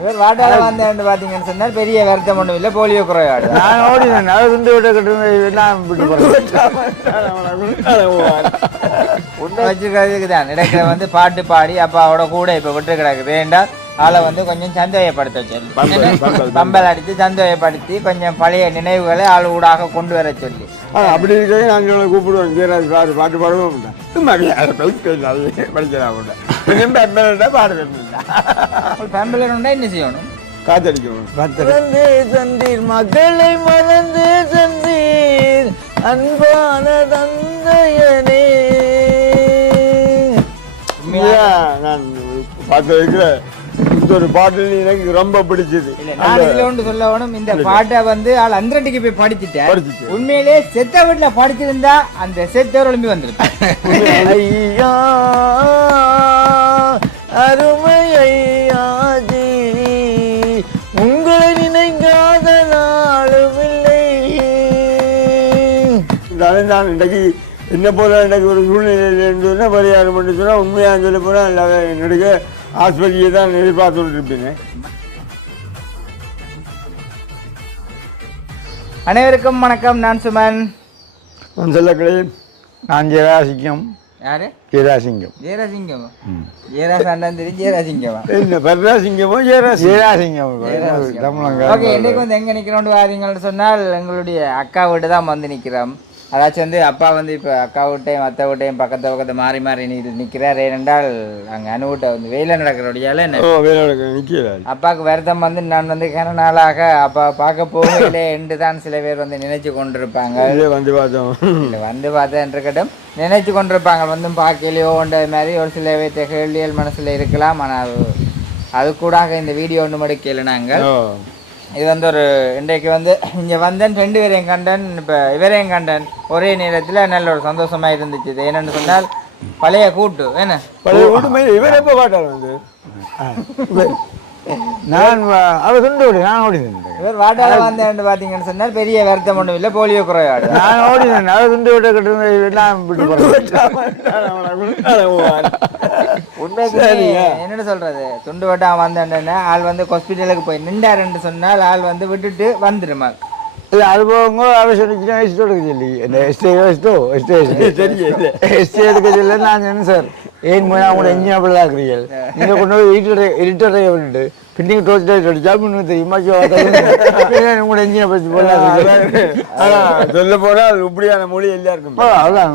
இவர் வாட்டால வந்தேன்னு பாத்தீங்கன்னு சொன்னால் பெரிய வருத்தம் ஒன்றும் இல்லை போலியோ குறைபாடு. நான் ஓடினேன். அது துண்டு விட்ட கட்டு நான் விட்டு போறேன் வச்சுக்கிறதுக்கு தான் இடைக்கிற வந்து பாட்டு பாடி அப்பாவோட கூட இப்ப விட்டு கிடக்குது. ஏண்டா? ஆளை வந்து கொஞ்சம் சந்தோஷப்படுத்த சொல்லி பம்பல், அடித்து சந்தோஷப்படுத்தி கொஞ்சம் பழைய நினைவுகளை ஆள் ஊடாக கொண்டு வர சொல்லி. அப்படி இருக்கிறது நாங்கள் கூப்பிடுவோம் ஜெயராஜ் பாடு பாட்டு பாடுவோம். என்ன செய்யணும்? காத்தடிக்கணும். சந்தீர் மக்களை மறந்தே சந்தீர் அன்பான தந்தையனே. நான் பார்த்து வைக்கிற இந்த ஒரு பாட்டு எனக்கு ரொம்ப பிடிச்சது. நான் இதுல ஒன்று சொல்ல வேணும். இந்த பாட்டை வந்து ஆள் அந்திரட்டிக்கு போய் படிச்சுட்டேன். படிச்சுட்டு. உண்மையிலே செத்த வீட்டுல படிச்சிருந்தா அந்த செத்தவர் எழும்பி வந்திருப்பேன் ஐயா அருமை ஐயாஜி உங்களை நினைக்காத நாளும் இல்லை. நான் இன்றைக்கு என்ன போல இன்றைக்கு ஒரு சூழ்நிலையில் இருந்ததுன்னா பரிகாரம் பண்ணி சொன்னால் உண்மையாக சொல்ல போனால் என்னுடைய ஆஸ்பத்திரியை தான் எதிர்பார்த்துட்டு இருப்பேன் அனைவருக்கும் வணக்கம் நான் சுமன். நான் சொல்லக்கிளை நான் ஜெராசிங்கம் யாரு? ஜெயராசிங்கம். அண்ணன் தெரியும் ஜெயராசிங்கமா என்ன பரராசிங்கமோ ஜெயராசி ஜெராசிங்கம் தமிழங்க ஓகே இன்னைக்கு வந்து எங்க நிக்கிறோம்னு வாரீங்கன்னு சொன்னால் எங்களுடைய அக்கா வீடு தான் வந்து நிக்கிறோம். அதாச்சும் வந்து அப்பா வந்து இப்போ அக்கா வீட்டையும் அத்தை வீட்டையும் பக்கத்து பக்கத்து மாறி மாறி நீ நிற்கிறார் ஏனென்றால் அங்கே அணு வீட்டை வந்து வெயில நடக்கிறோடையால என்ன? ஓ வேலை நிற்கிறாரு அப்பாவுக்கு வருத்தம் வந்து நான் வந்து கன நாளாக அப்பா பார்க்க போகவில்லை என்று தான் சில பேர் வந்து நினைச்சு கொண்டிருப்பாங்க. வந்து பார்த்தோம். வந்து பார்த்தேன் இருக்கட்டும். நினைச்சு கொண்டிருப்பாங்க. வந்து பார்க்கலையோன்ற மாதிரி ஒரு சில கேள்விகள் மனசுல இருக்கலாம். ஆனால் அது கூடாக இந்த வீடியோ ஒன்று மடுக்கல நாங்கள். ஓ. இது வந்து ஒரு இன்றைக்கு வந்து இங்கே வந்தேன் ரெண்டு பேரையும் கண்டன் இப்போ இவரையும் கண்டன். ஒரே நேரத்தில் நல்ல ஒரு சந்தோஷமா இருந்துச்சு இது. என்னன்னு சொன்னால் பழைய கூட்டு என்ன? பழைய வீட்டு இவர் எப்போ பாட்டார் வந்து? நான் அவர் துண்டு விடு நான் ஓடினேன் இவர் வாட்டால வந்தேன்னு பார்த்தீங்கன்னு சொன்னால் பெரிய வருத்தம் ஒன்றும் இல்லை போலியோ குறைபாடு. நான் ஓடினேன் அவர் துண்டு விட்ட கட்டு போறேன் உண்மைக்கு என்னன்னு சொல்றது? துண்டு வட்டம் வந்தேன்னு ஆள் வந்து ஹாஸ்பிட்டலுக்கு போய் நின்றாருன்னு சொன்னால் ஆள் வந்து விட்டுட்டு வந்துடுமா இல்ல அது போங்க அவசரம் எஸ்ட் எடுக்க சொல்லி. இந்த எஸ்டே எஸ்டோ எஸ்டே தெரியல. எஸ்டே எடுக்க சொல்லி நான் சொன்னேன் சார் ஏன் போய் அவங்க எஞ்சின் அப்படி தான் இருக்கிறீர்கள் நீங்க கொண்டு போய் இருட்டரை இருட்டரை விட்டுட்டு பின்னிங் டோர்ச் லைட் அடிச்சா முன்னு தெரியுமா உங்களோட எஞ்சினை பற்றி ஆனா சொல்ல போனா அது இப்படியான மொழி எல்லாருக்கும் அதான்.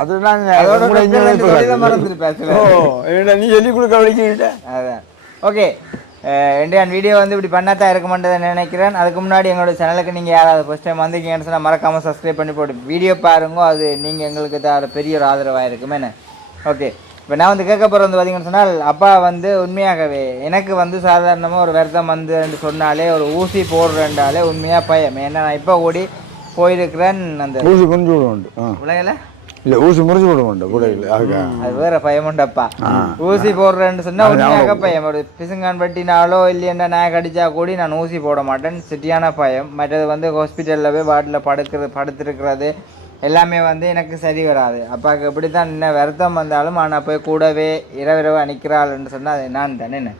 அது நான் அதோட உங்களோட engine ரெண்டு இப்ப தொழிலை காட்டுறேன். மறந்துருப்பேன் சில ஓ பேர். என்னடா நீ சொல்லி கொடுக்க வலிக்கிட்ட அதான். ஓகே இண்டியன் வீடியோ வந்து இப்படி பண்ணாதான் இருக்க மாட்டேதை நினைக்கிறேன். அதுக்கு முன்னாடி எங்களோட சேனலுக்கு நீங்கள் யாராவது ஃபஸ்ட் டைம் வந்திருக்கீங்கன்னு சொன்னால் மறக்காமல் சப்ஸ்கிரைப் பண்ணி போட்டு வீடியோ பாருங்க. அது நீங்கள் எங்களுக்கு தான் பெரிய ஒரு ஆதரவாக இருக்குமே. என்ன? ஓகே இப்போ நான் வந்து கேட்க போகிறது வந்து பார்த்தீங்கன்னு சொன்னால் அப்பா வந்து உண்மையாகவே எனக்கு வந்து சாதாரணமாக ஒரு வருத்தம் வந்து சொன்னாலே ஒரு ஊசி போடுறேன்டாலே உண்மையாக பயம். ஏன்னா நான் இப்போ ஓடி போயிருக்கிறேன் அந்த ஊசி முறிஞ்சு விடுவோண்டு உலகில்? இல்ல ஊசி முறிஞ்சு விடுவோண்டு கூட இல்லை அதுக்கா. அது வேற பயமுண்டப்பா ஊசி போடுறேன்னு சொன்னா உண்மையாக பயம். ஒரு பிசுங்கான் பட்டினாலோ இல்லையா நான் கடிச்சா கூடி நான் ஊசி போட மாட்டேன். சிட்டியான பயம். மற்றது வந்து ஹாஸ்பிட்டலில் போய் பாட்டில் படுக்கிறது படுத்திருக்கிறது எல்லாமே வந்து எனக்கு சரி வராது. அப்பாவுக்கு எப்படி தான் என்ன வருத்தம் வந்தாலும் ஆனால் போய் கூடவே இரவு அணிக்கிறாள்னு சொன்னா அது நான் தானே என்ன?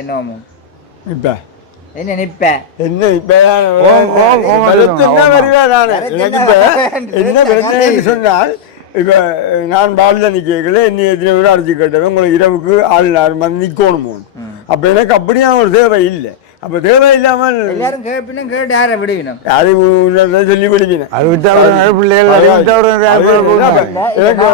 என்ன இப்ப? என்ன நிப்ப? என்ன இப்ப. என்ன பிரச்சனைன்னு சொன்னால் இப்ப நான் பாலில் நிக்கல இன்னும் எத்தனை பேரும் அடிச்சு கேட்டவன் உங்களுக்கு இரவுக்கு ஆள் யாரும் வந்து நிக்கணும் அப்ப எனக்கு அப்படியே ஒரு தேவை இல்லை. அப்ப தேவை இல்லாமல் எல்லாரும் கேட்பினும் கேட்டு யாரை விடுவினும் உன்னத சொல்லி படிக்கணும் அது விட்டா பிள்ளைகள் அதை விட்டா அது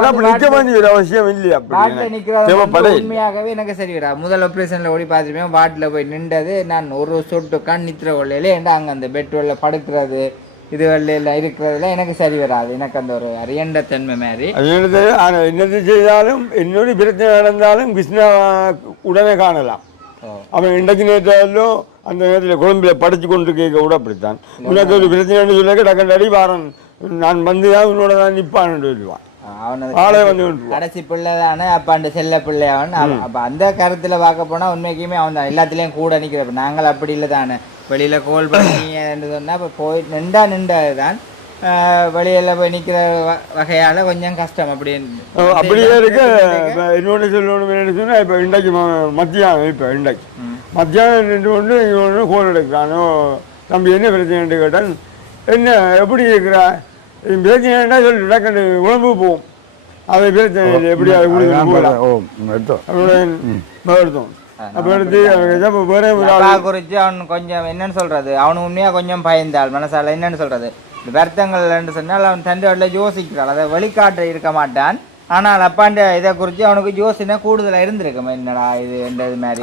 அப்படி நிக்க வேண்டிய ஒரு அவசியம் இல்லை அப்படி பாட்டில் எனக்கு. நிற்கிறது தேவைப்பட இல்லை. உண்மையாகவே எனக்கு சரி வரா முதல் ஆப்ரேஷனில் ஓடி பார்த்துருப்பேன் பாட்டில் போய் நின்றது நான் ஒரு சொட்டு கண் நித்திர கொள்ளையில ஏன்டா அங்கே அந்த பெட் வெள்ள படுக்கிறது இது வெள்ளையில் இருக்கிறதுல எனக்கு சரி வராது எனக்கு அந்த ஒரு அரியண்ட தன்மை மாதிரி அது என்னது செய்தாலும் என்னோட பிரச்சனை நடந்தாலும் கிருஷ்ணா உடனே காணலாம் அவன் இன்றைக்கு நேற்றாலும் அந்த நேரத்தில் குழம்புல படிச்சு கொண்டு கேட்க கூட அப்படித்தான். உனக்கு ஒரு பிரச்சனைன்னு சொல்ல டக்கன் அடி வாரன். நான் வந்து தான் உன்னோட தான் நிற்பான்னு சொல்லுவான். கடைசி பிள்ளை தானே அப்பாண்ட செல்ல பிள்ளை அவன். அவ- அப்ப அந்த கருத்துல பார்க்க போனா உண்மைக்குமே அவன் எல்லாத்துலயும் கூட நிக்கிறப்ப நாங்கள் அப்படி இல்லை தானே வெளியில கோல் பண்ணி சொன்னா இப்ப போய் நின்றா நின்றதுதான் வெளியில போய் நிக்கிற வ- வகையால கொஞ்சம் கஷ்டம் அப்படின்னு அப்படியே இருக்க இப்ப இன்னொன்று சொல்லணும் என்னன்னு சொன்னால் இப்போ இன்றைக்கு ம- மத்தியானம் இப்போ இன்றைக்கு. மத்தியானம் ரெண்டு ஒன்று இங்கே ஒன்று கோல் எடுக்கிறானோ தம்பி என்ன பிரச்சனைன்னு கேட்டால் என்ன எப்படி இருக்கிறா? பிரச்சனைன்னா சொல்லி டக்குன்னு உடம்பு போகும். அது பிரச்சனை இல்லை எப்படி அது எடுத்தோம் அப்போ எடுத்து வேற குறித்து அவன் கொஞ்சம் என்னன்னு சொல்றது? அவனு உண்மையா கொஞ்சம் பயந்தாள் மனசால என்னன்னு சொல்றது? வருத்தங்கள் சொன்னால் அவன் வீட்டில் யோசிக்கிறாள். அதை வெளிக்காட்ட இருக்க மாட்டான். ஆனால் அப்பாண்ட இதை குறித்து அவனுக்கு யோசனை கூடுதலா இருந்திருக்கும். என்னடா இது என்றது மாதிரி.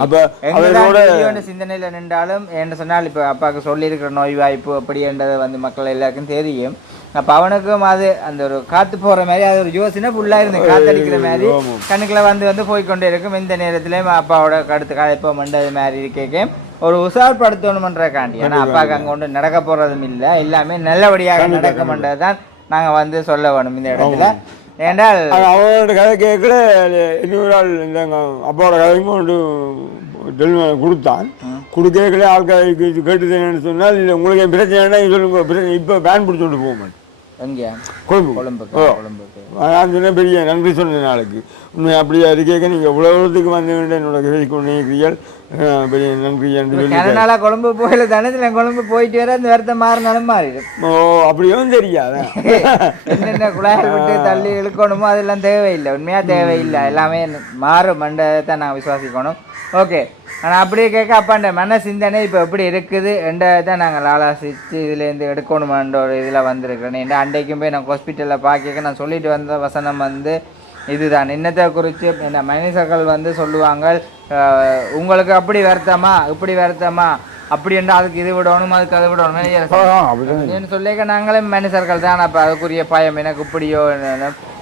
பெரியவன் சிந்தனையில நின்றாலும் என்ன சொன்னால் இப்போ அப்பாவுக்கு சொல்லியிருக்கிற நோய் வாய்ப்பு அப்படின்றது வந்து மக்கள் எல்லாருக்கும் தெரியும். அப்ப அவனுக்கும் அது அந்த ஒரு காத்து போற மாதிரி அது ஒரு யோசனை ஃபுல்லா இருந்து காத்தடிக்கிற மாதிரி. கணக்குல வந்து வந்து போய்க்கொண்டே இருக்கும். இந்த நேரத்திலேயும் அப்பாவோட கடுத்து களைப்பம் அது மாதிரி இருக்கேன். ஒரு உசார்படுத்தணுமன்றக்காண்டி ஏன்னா அப்பாவுக்கு அங்க ஒன்று நடக்க போறதும் இல்லை எல்லாமே நல்லபடியாக நடக்கும்ன்றது தான் நாங்க வந்து சொல்ல வேணும் இந்த இடத்துல. ஏண்டால் அது அவனோட கதை கேட்கல இன்னொரு ஆள் இந்த அப்பாவோட கொண்டு டெலிவரி கொடுத்தான். கொடுக்கல ஆட்கள் என்னன்னு சொன்னால் இல்லை உங்களுக்கு பிரச்சனைனா இது சொல்லுங்க பிரச்சனை இப்போ பேன் பிடிச்சோண்டு போக மாட்டேன் கொழும்பு. நான் சொன்னேன் பெரிய நன்றி சொன்ன நாளைக்கு. உண்மை அப்படியா அது கேட்க நீங்கள் தூரத்துக்கு வந்து என்னோட கேள்வி கொண்டீர்கள் கனநாளா கொழும்பு போயில தானே இதுல கொழும்பு போயிட்டு வர அந்த வருத்தம் மாறினாலும் மாறிடும். ஓ அப்படியும் தெரியாது என்னென்ன குழாயில் விட்டு தள்ளி இழுக்கணுமோ அதெல்லாம் தேவையில்லை. உண்மையா தேவையில்லை. எல்லாமே மாறும். மண்டதை நான் விசுவாசிக்கணும். ஓகே. ஆனால் அப்படியே கேட்க அப்பாண்ட மன சிந்தனை இப்போ எப்படி இருக்குது? என்றதை நாங்கள் ஆலோசித்து இதுலேருந்து எடுக்கணுமான்ற ஒரு இதில் வந்திருக்கிறேன். என் அண்டைக்கும் போய் நான் ஹாஸ்பிட்டலில் பார்க்க நான் சொல்லிட்டு வந்த வசனம் வந்து இதுதான். இன்னத்தை குறித்து என்ன மனிதர்கள் வந்து சொல்லுவாங்க உங்களுக்கு அப்படி வருத்தமா? இப்படி வருத்தமா? அப்படி என்றால் அதுக்கு இது விடணும் அதுக்கு அது விடணும். சொல்லிக்க நாங்களே மனுஷர்கள் தான். அப்போ அதுக்குரிய பயம் எனக்கு இப்படியோ.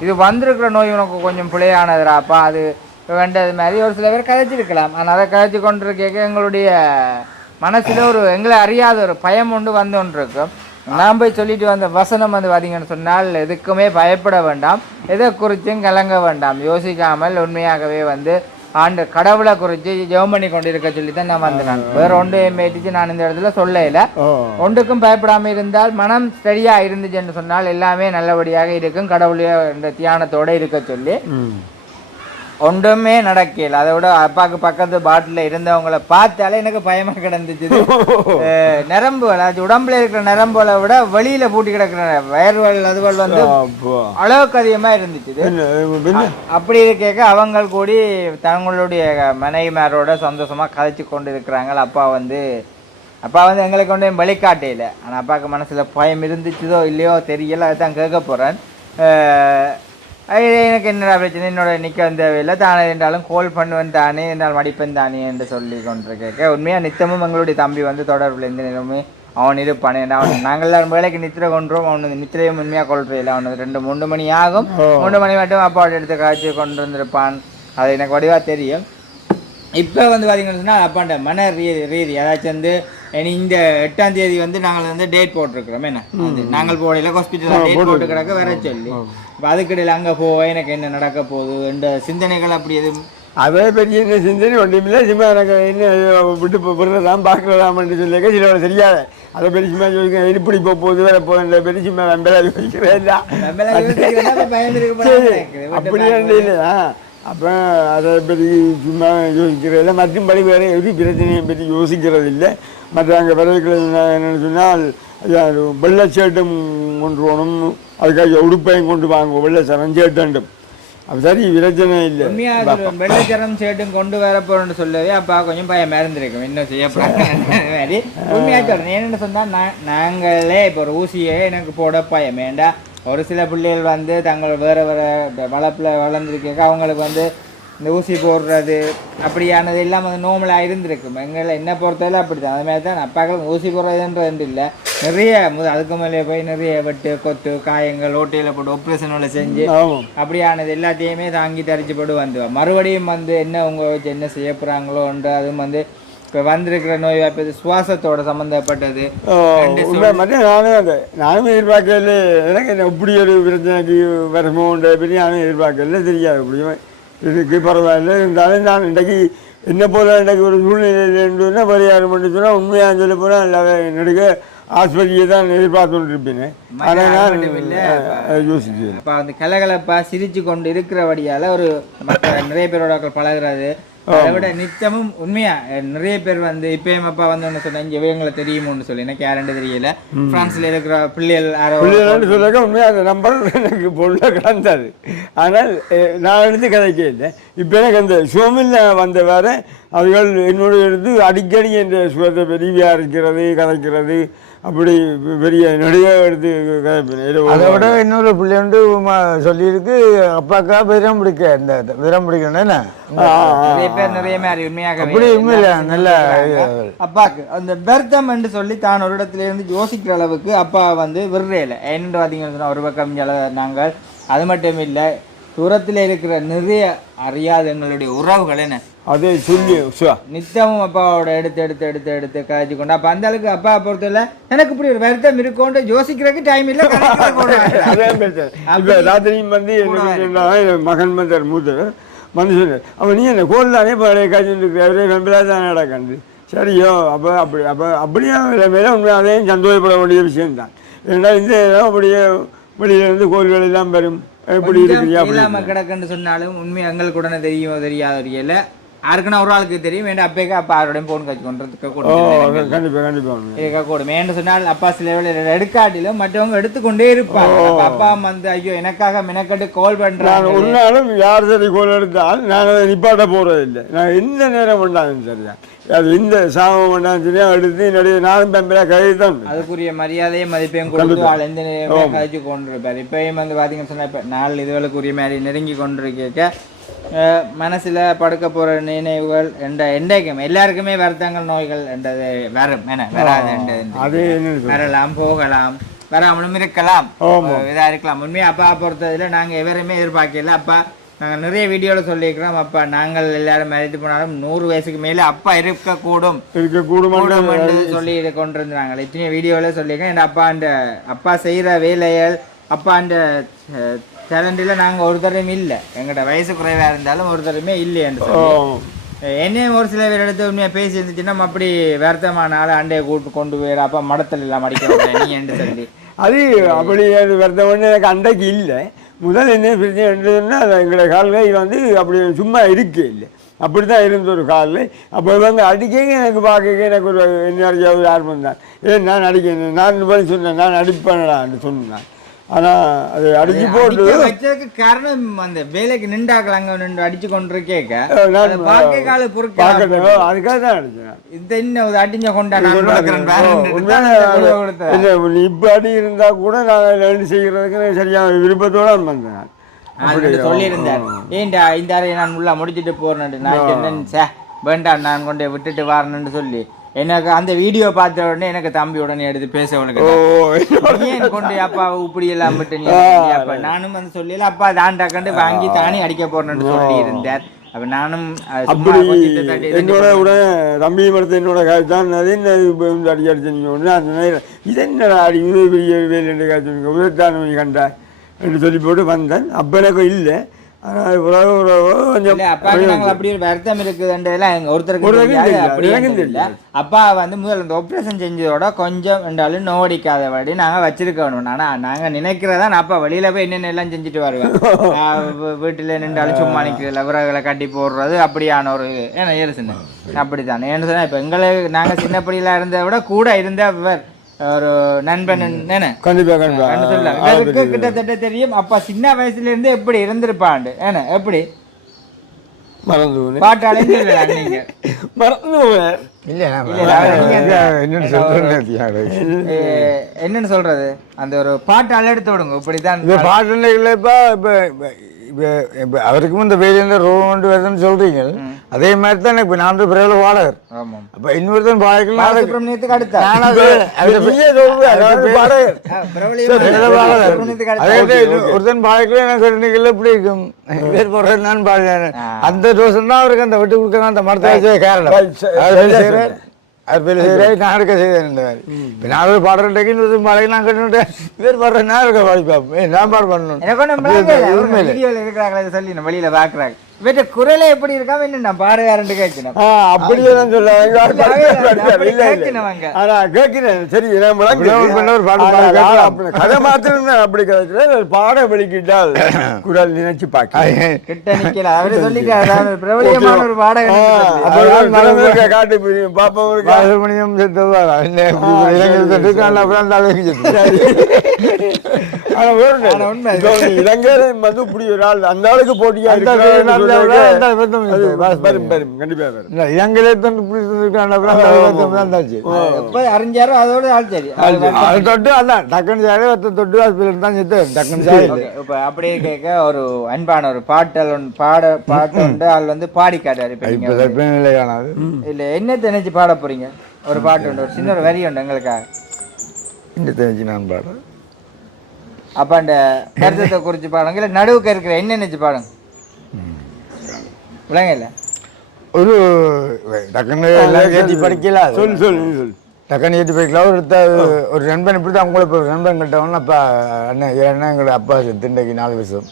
இது வந்திருக்கிற நோய் உனக்கு கொஞ்சம் பிழையானதுடாப்பா? அது வேண்டது மாதிரி ஒரு சில பேர் கதைச்சிருக்கலாம். ஆனால் அதை கதைச்சு கொண்டு கேட்க எங்களுடைய மனசில் ஒரு எங்களை அறியாத ஒரு பயம் ஒன்று வந்து ஒன்று இருக்கும் நான் போய் சொல்லிட்டு வந்த வசனம் வந்து பார்த்தீங்கன்னு சொன்னால் எதுக்குமே பயப்பட வேண்டாம். எதை குறித்தும் கலங்க வேண்டாம். யோசிக்காமல் உண்மையாகவே வந்து ஆண்டு கடவுளை குறித்து ஜெபம் பண்ணி கொண்டு இருக்க சொல்லி தான் நான் வந்தேன். நான் வேற ஒன்று மேய்ச்சிச்சு நான் இந்த இடத்துல சொல்லல. ஒன்றுக்கும் பயப்படாம இருந்தால் மனம் சரியா இருந்துச்சு என்று சொன்னால் எல்லாமே நல்லபடியாக இருக்கும். கடவுளைய இந்த தியானத்தோட இருக்க சொல்லி. ஒன்றுமே நடக்கல. அதை விட அப்பாக்கு பக்கத்து பாட்டில் இருந்தவங்கள பார்த்தாலே எனக்கு பயமா கிடந்துச்சு. அஹ் நரம்புகள் அது உடம்புல இருக்கிற நரம்புகளை விட வெளியில பூட்டி கிடக்கிற வயர்வல் அதுவல் வந்து அளவுக்கு அதிகமா இருந்துச்சு அப்படி இருக்க அவங்க கூடி தங்களுடைய மனைவிமாரோட சந்தோஷமா கதைச்சு கொண்டு இருக்கிறாங்க அப்பா வந்து அப்பா வந்து எங்களை கொண்டு போய் வழிகாட்டையில் ஆனால் அப்பாவுக்கு மனசுல பயம் இருந்துச்சுதோ இல்லையோ தெரியல. அதுதான் கேட்க போகிறேன் எனக்கு என்னடா பிரச்சனை? என்னோட நிற்க தேவையில்லை. தானே என்றாலும் கோல் பண்ணுவேன் தானே என்றால் மடிப்பேன் தானே என்று சொல்லி கொண்டு கேட்க உண்மையாக நித்தமும் எங்களுடைய தம்பி வந்து தொடர்பில் எந்த நேரமே அவன் இருப்பான் அவன் நாங்கள் எல்லாரும் வேலைக்கு நித்திரை கொண்டுறோம் அவனுக்கு நித்திரையும் உண்மையாக கொள்றதில்லை அவனுக்கு ரெண்டு மூணு மணி ஆகும். மூணு மணி மட்டும் அப்பாவோட எடுத்து காய்ச்சி கொண்டு வந்திருப்பான் அது எனக்கு வடிவாக தெரியும். இப்போ வந்து பார்த்தீங்கன்னு சொன்னால் அப்பாண்ட மன ரீதி ரீதி அதாச்சும் வந்து இந்த எட்டாம் தேதி வந்து நாங்கள் வந்து டேட் போட்டிருக்கிறோம். என்ன? நாங்கள் போடையில் ஹாஸ்பிட்டலில் டேட் போட்டு கிடக்க வர சொல்லி. இப்போ அதுக்கிடையில் அங்கே போக எனக்கு என்ன நடக்க போகுது? இந்த சிந்தனைகள் அப்படி எதுவும்? அதே பெரிய என்ன சிந்தனை ஒன்றுமில்லை சும்மா எனக்கு என்ன விட்டு பிறதான் பார்க்கலாம்னு சொல்லிக்க சில தெரியாது. அதை பெரிய சும்மா யோசிக்க எப்படி போக போகுது வேற போகிற பெரிய சும்மா இருக்குது. விட்டு அப்படி இல்லையா அப்போ அதை பற்றி சும்மா யோசிக்கிறது இல்லை மற்றும்படி வேறு எது பிரச்சனையை பற்றி யோசிக்கிறது இல்லை. மற்ற அங்கே விளைவிக்கிறது என்னென்னு சொன்னால் ஐயா, வெள்ளை சேட்டும் கொண்டு போகணும் அதுக்காக உடுப்பையும் கொண்டு வாங்க வெள்ளை சரம் சேட்டும் அப்போ சரி பிரச்சனை இல்லை. வெள்ளைச்சரம் சேட்டும் கொண்டு வர போறேன்னு சொல்லவே அப்பா கொஞ்சம் பயமா இருந்திருக்கும் இன்னும் செய்யப்படாது மாதிரி உண்மையா சொல்றேன். என்னென்னு சொன்னா நான் நாங்களே இப்போ ஒரு ஊசியே எனக்கு போட பயம். ஏண்டா? ஒரு சில பிள்ளைகள் வந்து தங்கள் வேற வேற வளர்ப்புல வளர்ந்துருக்க அவங்களுக்கு வந்து இந்த ஊசி போடுறது அப்படியானது எல்லாம் வந்து நோமலாக இருந்திருக்கும். எங்களை என்ன பொறுத்தவரை அப்படி தான் அது மாதிரி தான் அப்பாக்கள் ஊசி போடுறதுன்றது இல்லை. நிறைய அதுக்கு மேலே போய் நிறைய வெட்டு கொத்து காயங்கள் ஓட்டையில் போட்டு ஆப்ரேஷனோட செஞ்சு அப்படியானது எல்லாத்தையுமே தாங்கி தரிச்சு போட்டு வந்து மறுபடியும் வந்து என்ன உங்க வச்சு என்ன செய்ய போகிறாங்களோன்ற அதுவும் வந்து இப்போ வந்திருக்கிற நோய் வாய்ப்பு சுவாசத்தோட சம்மந்தப்பட்டது நானும் நானும் எதிர்பார்க்கல. எனக்கு இப்படி ஒரு பிரச்சனைக்கு வருமோன்ற பெரிய நானும் எதிர்பார்க்கல. தெரியாது. இப்படியும் இதுக்கு பரவாயில்ல. இருந்தாலும் நான் இன்றைக்கு என்ன போல இன்றைக்கு ஒரு சூழ்நிலையில் இருந்ததுன்னா பரிகாரம் பண்ணி சொன்னால் உண்மையாக சொல்ல போனால் எல்லாவே நடுக்க ஆஸ்பத்திரியை தான் எதிர்பார்த்து இருப்பேன் ஆனால் நான் அஹ், யோசிச்சேன் அப்போ அந்த கலகலப்பா சிரிச்சு கொண்டு இருக்கிறபடியால் ஒரு நிறைய பேரோட பழகுறது அதை விட நித்தமும் உண்மையா? நிறைய பேர் வந்து இப்பயும் அப்பா வந்து ஒன்று சொன்னாங்க இவங்களை தெரியுமோன்னு சொல்லி. எனக்கு யாருன்னு தெரியல. பிரான்ஸ்ல இருக்கிற பிள்ளைகள் பிள்ளைகள் சொல்லிக்க உண்மையாக அந்த நம்பர் எனக்கு பொண்ணு கிடந்தது ஆனால் நான் எடுத்து கதைக்க இல்லை இப்போ எனக்கு அந்த சுவமில் வந்த வேற அவர்கள் என்னோட எடுத்து அடிக்கடி என்ற சுகத்தை பெரியவியாக இருக்கிறது கதைக்கிறது. அப்படி பெரிய நிறைய எடுத்து அதை விட இன்னொரு பிள்ளை வந்து சொல்லியிருக்கு அப்பாக்கா விரம் பிடிக்க இந்த விரம் பிடிக்கணும் என்ன. நிறைய பேர் நிறைய மாதிரி உண்மையாக அப்படி உண்மையில நல்ல அப்பாக்கு அந்த பெர்த்தம் என்று சொல்லி தான் ஒரு இடத்துல இருந்து யோசிக்கிற அளவுக்கு அப்பா வந்து விடுறையில என்னென்று பார்த்தீங்கன்னு சொன்னா ஒரு பக்கம் ஜல நாங்கள் அது மட்டும் இல்லை தூரத்தில் இருக்கிற நிறைய அறியாத எங்களுடைய உறவுகள் என்ன? அதை சொல்லி நித்தமும் அப்பாவோட எடுத்து எடுத்து எடுத்து எடுத்து காய்ச்சி கொண்டு அப்போ அந்த அளவுக்கு அப்பா பொறுத்தவரை எனக்கு இப்படி ஒரு வருத்தம் இருக்கும்னு யோசிக்கிறதுக்கு டைம் இல்லை இப்போ ராத்திரியும் வந்து எனக்கு சொன்னா, என் மகன் வந்தார் மூத்தர் சொன்னார் அவன் நீ என்ன கோல் தானே பழைய காய்ச்சி இருக்கிற? நம்பிலா தான் நடக்கண்டு சரியோ அப்போ அப்படி அப்போ அப்படியே மேலே உண்மை அதையும் சந்தோஷப்பட வேண்டிய விஷயம்தான். ஏன்னா இந்த அப்படியே வெளியிலேருந்து கோல்கள் எல்லாம் வரும். எப்படி இல்லாம கிடக்குன்னு சொன்னாலும் உண்மை எங்களுக்கு உடனே தெரியுமோ தெரியாத தெரியல. யாருக்குன்னா ஒரு ஆளுக்கு தெரியும் வேண்டாம் அப்பேக்கா அப்பா யாரோடையும் போன் காட்சி கொண்டதுக்கு ஓ கூட கண்டிப்பாக கண்டிப்பாக கூடும் ஏன்னு சொன்னால் அப்பா சில வேலை எடுக்காட்டிலும் மற்றவங்க எடுத்துக்கொண்டே இருப்பாங்க. அப்ப வந்து ஐயோ எனக்காக மெனக்கட்டு கால் ஒரு நாளும் யார் சரி கோல் எடுத்தால் நான் நிப்பாட்ட போகிறதில்லை நான் எந்த நேரம் பண்ணாலும் சரியா அது இந்த சாமம் பண்ணாலும் சரியா எடுத்து என்னுடைய நானும் பெம்பரா கை தான் அதுக்குரிய மரியாதையும் மதிப்பையும் கொடுத்து ஆள் எந்த நேரமே கழிச்சு கொண்டிருப்பார். இப்பயும் வந்து பார்த்தீங்கன்னு சொன்னா இப்போ நாள் இதுகளுக்குரிய மாதிரி நெருங்கி கொண்டிருக்க மனசுல படுக்க போற நினைவுகள் என்ற எண்டைக்கும் எல்லாருக்குமே வருத்தங்கள் நோய்கள் என்றது வரும். என்ன? வராது சொல்ல வரலாம் போகலாம். வராமலும் இருக்கலாம். இதாக இருக்கலாம். உண்மையாக அப்பா பொறுத்ததுல நாங்கள் எவருமே எதிர்பார்க்கல. அப்பா நாங்கள் நிறைய வீடியோவில் சொல்லியிருக்கிறோம். அப்பா நாங்கள் எல்லாரும் மறைத்து போனாலும் நூறு வயசுக்கு மேலே அப்பா இருக்கக்கூடும். இருக்கக்கூடுமான கூடும் என்று சொல்லி இதை கொண்டிருந்தாங்க. இத்தனை வீடியோவில் சொல்லியிருக்கேன். என் அப்பா அந்த அப்பா செய்கிற வேலைகள் அப்பா அந்த டேலண்டில் நாங்கள் ஒரு தடவையும் இல்லை. எங்களோட வயசு குறைவாக இருந்தாலும் ஒரு தடவையுமே இல்லை என்று என்னையும் ஒரு சில பேர் எடுத்து உண்மையாக பேசி இருந்துச்சுன்னா அப்படி வருத்தமான ஆள் அண்டையை கூட்டு கொண்டு போயிட அப்பா மடத்தில் இல்லாம அடிக்க விடுறேன் நீ என்று சொல்லி. அது அப்படி அது வருத்த ஒன்று எனக்கு அன்றைக்கு இல்லை. முதல் என்ன பிரச்சனை இருந்ததுன்னா அது எங்களை கால்கள் வந்து அப்படி சும்மா இருக்கே இல்லை. அப்படி தான் இருந்த ஒரு காலில் அப்போ இவங்க அடிக்க எனக்கு பார்க்க எனக்கு ஒரு என்ன ஒரு ஆர்வம் தான். ஏன் நான் அடிக்கணும் நான் போய் சொன்னேன். நான் அடிப்பேனடான்னு சொன்னேன். ஆனால் அது அடிச்சு போட்டு வச்சதுக்கு காரணம் அந்த வேலைக்கு நின்றாக்கள் அங்க நின்று அடிச்சு கொண்டு கேட்க நான் பார்க்க கால பொறுக்க? அதுக்காக தான் அடிச்சேன் இந்த இன்னும் ஒரு அடிஞ்ச கொண்டா நான் பார்க்கிறேன். பாருன்னுட்டு தான் உண்மையில இந்த video கொடுத்தேன். இல்லை, நீ இப்ப அடி இருந்தா கூட நான் ரெண்டு செய்கிறதுக்கு சரியான விருப்பத்தோட வந்தேன். சொல்லியிருந்தார். ஏன்டா இந்த அறையை நான் உள்ள முடிச்சிட்டு போறேன் நான் சொன்னேன் சே வேண்டாம் நான் கொண்டு விட்டுட்டு வரணும்னு சொல்லி. எனக்கு அந்த வீடியோ பார்த்த உடனே எனக்கு தம்பி உடனே எடுத்து பேச உனக்கு ஏன் கொண்டு அப்பா இப்படி எல்லாம் அடிக்கிறியா? அப்ப? நானும் வந்து சொல்லல அப்பா தாண்டா கண்டு வாங்கி தானே அடிக்க போறேன்னு சொல்லி இருந்தார் அப்ப நானும் என்னோட உடனே தம்பி மரத்தை என்னோட தான். அது அடி அடிச்சு உடனே அந்த நேரம் இது அடி பெரிய வேல் என்று கண்டா? என்று சொல்லி போட்டு வந்தேன். அப்போ எனக்கு இல்லை. அப்பா வந்து முதல்ல இந்த ஆப்ரேஷன் செஞ்சதோட கொஞ்சம் ரெண்டாலும் நோடிக்காதபடி நாங்க வச்சிருக்க வேணும் ஆனா நாங்க நினைக்கிறதா நான் அப்பா வெளியில போய் என்னென்ன எல்லாம் செஞ்சுட்டு வருவேன். வீட்டுல நின்றாலும் சும்மா நிக்கிறதுல விறகுகளை கட்டி போடுறது அப்படியான ஒரு ஏன்னா ஏறுசுன்னு அப்படித்தான். ஏன்னு சொன்னா இப்ப எங்களை நாங்க சின்ன பிள்ளையில இருந்ததை விட கூட இருந்த ஒரு நண்பன் என்ன கண்டிப்பாக கண்டிப்பாக என்ன சொல்ல. இவருக்கு கிட்டத்தட்ட தெரியும். அப்பா சின்ன வயசுல இருந்து எப்படி இருந்திருப்பாண்டு ஏன்னா எப்படி? மறந்து போனேன் பாட்டு அலைஞ்சிடலாம் நீங்க? மறந்து என்னன்னு சொல்றது? அந்த ஒரு பாட்டு அலெடுத்து விடுங்க. இப்படிதான் பாட்டு இல்லைப்பா இப்போ இப்போ இப்போ அவருக்கும் இந்த வேலையில் ரோகம் கொண்டு வருதுன்னு சொல்றீங்க. அதே மாதிரி தான் இப்போ நான் வந்து பிறகு வாடகர் அப்போ இன்னொருத்தன் பாடகர். ஒருத்தன் பாடகல எனக்கு இன்னைக்கு எப்படி இருக்கும்? பேர் போடுறது நான் பாடுறேன். அந்த தோசம் தான் அவருக்கு அந்த விட்டு கொடுக்க அந்த மரத்தை வச்ச காரணம். அவர் நான் இருக்க செய்தேன் இந்த மாதிரி. இப்போ நான் ஒரு பாடுறேன் பாடகை நான் கட்டுட்டேன் பேர் பாடுறேன் நான் இருக்க பாடி பார்ப்பேன் நான் பாடு பண்ணணும். ஒரு உண்மையிலே. இருக்கிறாங்களே சொல்லி நான் வெளியில பாக்குறாங்க. இவற்ற குரலே எப்படி இருக்காம என்ன நான் பாடுகாரன்ட்டு கேட்கணும் ஆ, அப்படியே நான் சொல்ல இல்ல, அப்படி இல்ல, இல்ல. கேட்கணுமாங்க. ஆனா, கேட்கிறேன். சரி, பாடி கதை மாத்திரம் அப்படி கிடைக்கல. பாட வெளிக்கிட்டால் குரல் நினைச்சு பார்க்க கிட்ட நிக்கல அவரு சொல்லிட்டாரு பிரபலியமான ஒரு இருக்க காட்டு பிரியும். பாப்போம் இருக்கா? பாலசுப்ரமணியம் செத்தவரா? என்ன இப்படி இப்படி இலங்கையில் வந்து இப்படி ஒரு ஆள் அந்த ஆளுக்கு போட்டியா அந்த அது இல்லை. இல்ல, தான் இருந்தாச்சு. எப்ப அறிஞ்சாரோ அதோட ஆள் சரி அது அது தொட்டு அதான் டக்குனு சாரி தொட்டு ஹாஸ்பிட்டல் தான் செத்து டக்குனு சாரி ஓகே, இப்ப அப்படியே கேட்க ஒரு அன்பான ஒரு பாட்டல் ஒன்று பாட பாட்டு உண்டு அதில் வந்து பாடி காட்டாரு இப்ப தற்பநிலை காணாது. இல்ல என்ன நினைச்சு பாட போறீங்க? ஒரு பாட்டு உண்டு ஒரு சின்ன ஒரு வரி உண்டு எங்களுக்காக. இந்த தெரிஞ்சு நான் பாடுறேன் அப்ப அந்த கருத்தத்தை குறிச்சு பாடுங்க இல்ல நடுவுக்கு இருக்கிற என்ன நினைச்சு பாடுங்க? விளங்க இல்ல ஒரு டக்குன்னு எல்லாம் ஏற்றி படிக்கல சொல்லு நீ சொல்லு டக்குன்னு ஏற்றி படிக்கலாம் ஒரு த- ஒரு நண்பன் இப்படி தான் உங்களை இப்போ ஒரு நண்பன் கிட்டவொன்னு அப்பா அண்ணன் ஏன்னா எங்களோட அப்பா திண்டைக்கு நாலு வருஷம்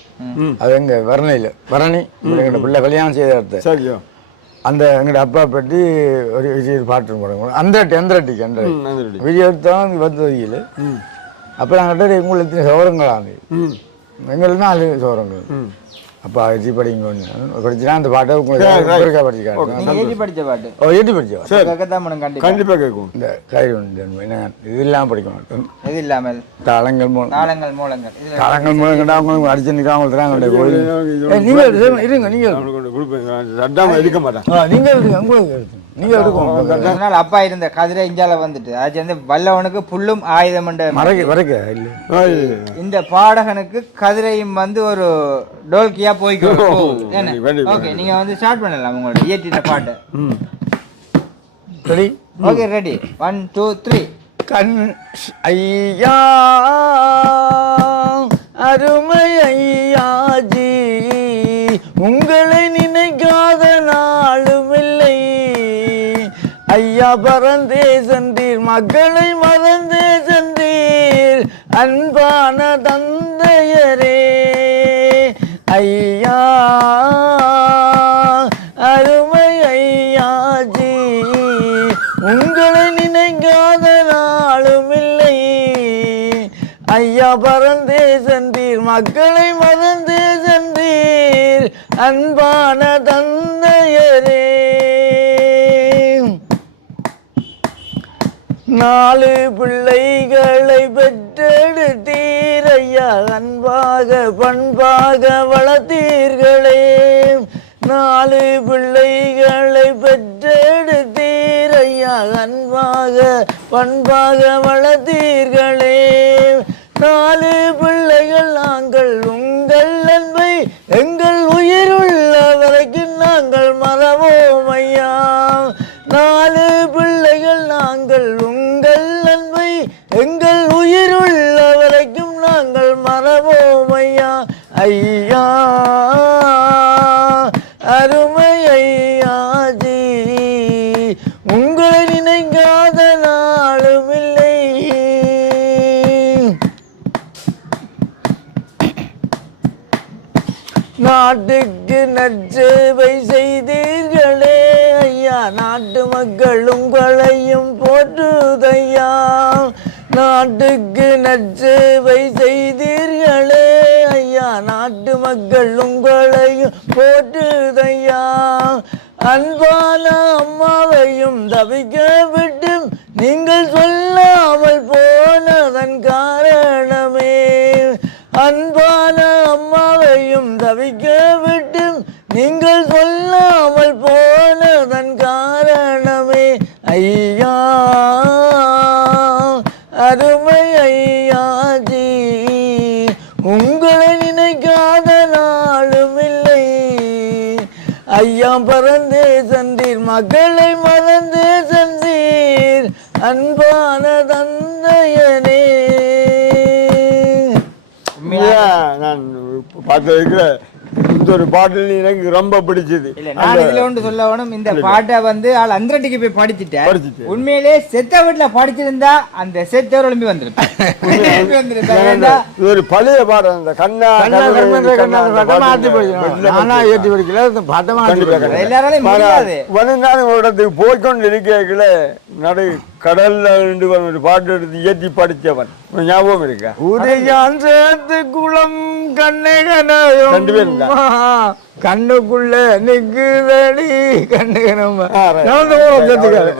அது எங்க வரணையில் வரணி எங்களோட பிள்ளை கல்யாணம் செய்த இடத்த. சரியோ. அந்த எங்களோட அப்பா பற்றி ஒரு விஜய் பாட்டு போடுங்க அந்த அந்த அட்டிக்கு அந்த. விஜய் எடுத்தான் வந்து வைக்கல அப்போ நாங்கள் எங்களுக்கு சௌரங்களாங்க எங்களுக்கு நாலு சௌரங்கள் அப்பா ஏற்றி படிங்க ஒன்று படிச்சுனா அந்த பாட்டை உங்களுக்கு படிச்ச பாட்டு. ஓ ஏற்றி படிச்சா சரி. கேட்கத்தான் பண்ணுங்க கண்டிப்பா. கண்டிப்பா கேட்கும் இந்த கயிறு ஒன்று என்ன இது இல்லாமல் படிக்க மாட்டோம். இது இல்லாமல். தாளங்கள் மூலம். நாளங்கள் மூலங்கள். தாளங்கள் மூலம் கண்டா அவங்களுக்கு அடிச்சு நிற்க அவங்களுக்கு தராங்க கோயில் ஏய், நீங்க எடுங்க, இருங்க நீங்க. எடுங்க. அவனுக்கு ஒன்று கொடுப்பேன் எடுக்க மாட்டேன். ஆ, நீங்க எடுங்க உங்களுக்கு. நீங்க நாள் அப்பா இருந்த கதிரை இஞ்சால வந்துட்டு. அது வந்து வல்லவனுக்கு புல்லும் ஆயுதம். இந்த பாடகனுக்கு கதிரையும் வந்து ஒரு டோல்கியா போய்க்கு. ஓகே நீங்க வந்து ஸ்டார்ட் பண்ணலாம் உங்களோட இயற்றிட்ட பாட்டு. சரி okay ready one two three கண் ஐயா அருமை ஐயாஜி உங்களை பறந்தே சென்றீர். மக்களை மறந்தே சென்றீர். அன்பான தந்தையரே. ஐயா அருமை ஐயாஜி உங்களை நினைக்காத நாளும் இல்லை. ஐயா பறந்தே சென்றீர். மக்களை மறந்தே சென்றீர். அன்பான தந்தையரே. நாலு பிள்ளைகளை பெற்றெடுத்தீர் ஐயா அன்பாக பண்பாக வளர்த்தீர்களே. நாலு பிள்ளைகளை பெற்றெடுத்தீரையா அன்பாக பண்பாக வளர்த்தீர்களே. நாலு பிள்ளைகள் நாங்கள் உங்கள் அன்பை எங்கள் உயிருள்ள வரைக்கும் நாங்கள் மறவோம். நாங்கள் உங்களையும் போற்றுதையா? நாட்டுக்கு நற்சேவை செய்தீர்களே ஐயா. நாட்டு மக்கள் உங்களையும் போற்றுதையா? அன்பான அம்மாவையும் தவிக்க விட்டு நீங்கள் சொல்லாமல் போனதன் காரணமே. அன்பான அம்மாவையும் தவிக்க விட்டு மக்களை மறந்தே சென்றீர் அன்பான தந்தையனே. நான் பார்த்து வைக்கிற இந்த ஒரு பாட்டில் எனக்கு ரொம்ப பிடிச்சது. இல்ல நான் இதுல ஒன்று சொல்ல வேணும். இந்த பாட்டை வந்து ஆள் அந்திரட்டிக்கு போய் படிச்சுட்டேன். படிச்சுட்டு. உண்மையிலே செத்த வீட்டுல படிச்சிருந்தா அந்த செத்தவர் எழும்பி வந்திருப்பேன். ஒரு பழைய பாடம் இந்த கண்ணா கண்ணா பெட்ல ஏற்றி படிக்கல பட்டமா எல்லாராலையும் முடியாது. வந்தாலும் நடு கடல்ல இருந்து வந்து ஒரு பாட்டு எடுத்து ஏற்றி படிச்சவன் உனக்கு ஞாபகம் இருக்கா? உதயான் சேர்த்து குளம் கண்ணே ரெண்டு பேரும். கண்ணுக்குள்ள நிக்குதடி கண்ணு கனமா ஆ, right. நடந்து போறோம் சேர்த்துக்காரு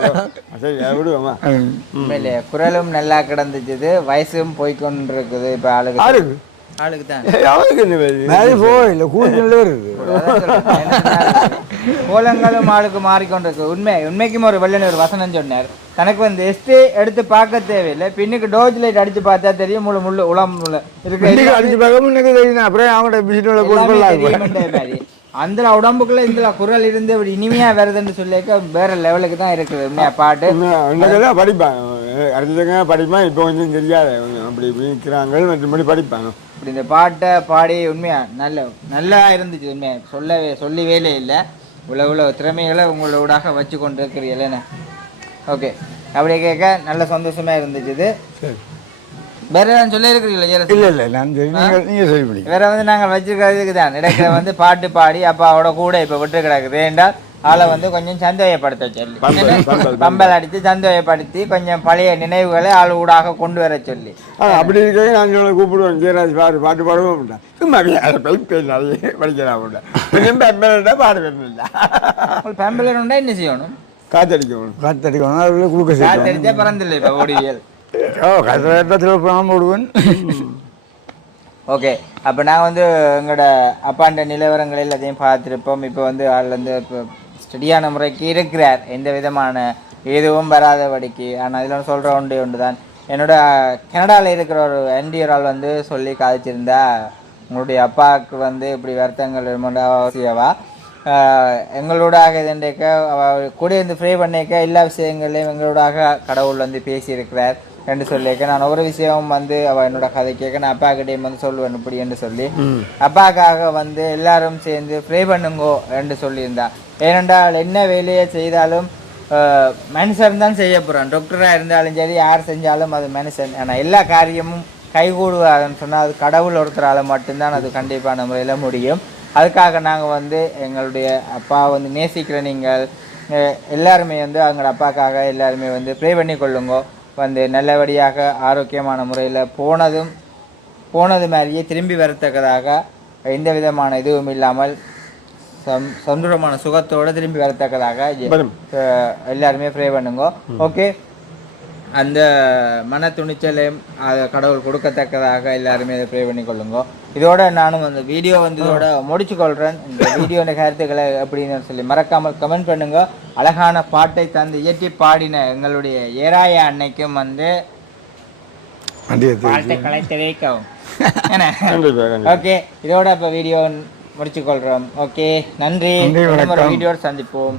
சரி அதை விடுவோமா உண்மையிலே குரலும் நல்லா கிடந்துச்சுது. வயசும் போய்க்கொண்டிருக்குது இப்ப ஆளுக்கு. ஆளுக்கு? ஆளுக்கு தான். அவனுக்கு? மேலே போயில்ல கூட்டல் வருது. கோலங்களும் ஆளுக்கு மாறிக்கொண்டிருக்கு. உண்மை உண்மைக்கும் ஒரு வெள்ளன் ஒரு வசனம் சொன்னார். தனக்கு வந்து எஸ்டே எடுத்து பார்க்க தேவையில்லை. பின்னுக்கு டோஜ் லைட் அடிச்சு பார்த்தா தெரியும். முழு முள்ளு உளம் முள்ளு இருக்கு. அடிச்சு பார்க்க முன்னுக்கு தெரியும் அப்புறம் அவங்களோட. அந்த உடம்புக்குள்ள இந்த குரல் இருந்து இப்படி இனிமையா வருதுன்னு சொல்லிக்க வேற லெவலுக்கு தான் இருக்குது. உண்மையா பாட்டு? படிப்பான். அடுத்ததுங்க படிப்பான். இப்போ கொஞ்சம் தெரியாது அப்படி இப்படி நிற்கிறாங்க மற்றபடி படிப்பாங்க இப்படி இந்த பாட்டை பாடி உண்மையா நல்ல நல்லா இருந்துச்சு உண்மையா. சொல்லவே சொல்லி வேலை இல்லை. இவ்வளோ திறமைகளை உங்களோடாக வச்சு கொண்டு இருக்கிறீங்களேண்ணே ஓகே அப்படி கேட்க நல்ல சந்தோஷமா இருந்துச்சு இது. வேற ஏதாவது சொல்ல இருக்கிறீங்களா இல்ல இல்ல நான் சரி நீங்க நீங்க சரி பிடிக்கும் வேற வந்து நாங்கள் வச்சிருக்கிறதுக்கு தான் இடத்துல வந்து பாட்டு பாடி அப்பாவோட கூட இப்போ விட்டு கிடக்குது. என்றால் ஆளை வந்து கொஞ்சம் சந்தோஷப்படுத்த சொல்லி. பம்பல், அடித்து சந்தோஷப்படுத்தி கொஞ்சம் பழைய நினைவுகளை ஆள் ஊடாக கொண்டு வர சொல்லி. அப்படி இருக்க நான் சொல்ல கூப்பிடுவேன். ஜெயராஜ் பாடு பாட்டு பாடவும் மாட்டேன் சும்மா அப்படியே அதை போய் போய் நிறைய படிக்கலாம் மாட்டேன் கொஞ்சம் பெம்பலா பாட வேணும்ல உங்களுக்கு பம்பல் உண்டா என்ன செய்யணும்? காத்தடிக்கணும். காத்தடிக்கணும். அதுல குளுக்க சேர்க்கணும் காத்தடிச்சா பிறந்தில்லை இப்போ ஓடிவியல் ஓ கத்திரத்தில் பணம் போடுவேன் ஓகே அப்போ நான் வந்து எங்களோட அப்பாண்ட நிலவரங்கள் எல்லாத்தையும் பார்த்துருப்போம். இப்போ வந்து ஆள் வந்து இப்போ ஸ்டடியான முறைக்கு இருக்கிறார். எந்த விதமான எதுவும் வராதபடிக்கு. ஆனால் இதில் சொல்கிற ஒன்றே ஒன்று தான் என்னோட கனடாவில் இருக்கிற ஒரு என்டிஆர் ஆள் வந்து சொல்லி காதிச்சிருந்தா உங்களுடைய அப்பாவுக்கு வந்து இப்படி வருத்தங்கள் அவசியவா எங்களோடாக இதண்டைக்க கூட இருந்து ஃப்ரே பண்ணிக்க எல்லா விஷயங்களையும் எங்களோடாக கடவுள் வந்து பேசியிருக்கிறார் என்று சொல்லியிருக்க. நான் ஒரு விஷயம் வந்து அவ என்னோட கதை கேட்க நான் அப்பா கிட்டேயும் வந்து சொல்லுவேன் இப்படி என்று சொல்லி. அப்பாக்காக வந்து எல்லாரும் சேர்ந்து ப்ரே பண்ணுங்கோ என்று சொல்லியிருந்தா. ஏனென்றால் என்ன வேலையை செய்தாலும் மனுஷன் தான் செய்ய போகிறான் டாக்டராக இருந்தாலும் சரி யார் செஞ்சாலும் அது மனுஷன். ஆனால் எல்லா காரியமும் கைகூடுவாதுன்னு சொன்னால் அது கடவுள் ஒருத்தரால் மட்டும்தான் அது கண்டிப்பான முறையில் முடியும். அதுக்காக நாங்கள் வந்து எங்களுடைய அப்பா வந்து நேசிக்கிற நீங்கள் எல்லாருமே வந்து அவங்களோட அப்பாக்காக எல்லாருமே வந்து ப்ரே பண்ணி கொள்ளுங்கோ. வந்து நல்லபடியாக ஆரோக்கியமான முறையில் போனதும் போனது மாதிரியே திரும்பி வரத்தக்கதாக எந்த விதமான இதுவும் இல்லாமல் சம் சந்தோஷமான சுகத்தோடு திரும்பி வரத்தக்கதாக எல்லாருமே ப்ரே பண்ணுங்க. ஓகே அந்த மன துணிச்சலையும் அதை கடவுள் கொடுக்கத்தக்கதாக எல்லாருமே அதை ப்ரே பண்ணி கொள்ளுங்க இதோட நானும் அந்த வீடியோ வந்து இதோட முடிச்சு கொள்கிறேன் இந்த வீடியோட கருத்துக்களை அப்படின்னு சொல்லி மறக்காமல் கமெண்ட் பண்ணுங்க. அழகான பாட்டை தந்து இயற்றி பாடின எங்களுடைய ஏராய அன்னைக்கும் வந்து பாட்டை கலைத்து வைக்கவும் ஓகே இதோட இப்போ வீடியோ முடிச்சு கொள்கிறோம் ஓகே நன்றி. வீடியோட சந்திப்போம்.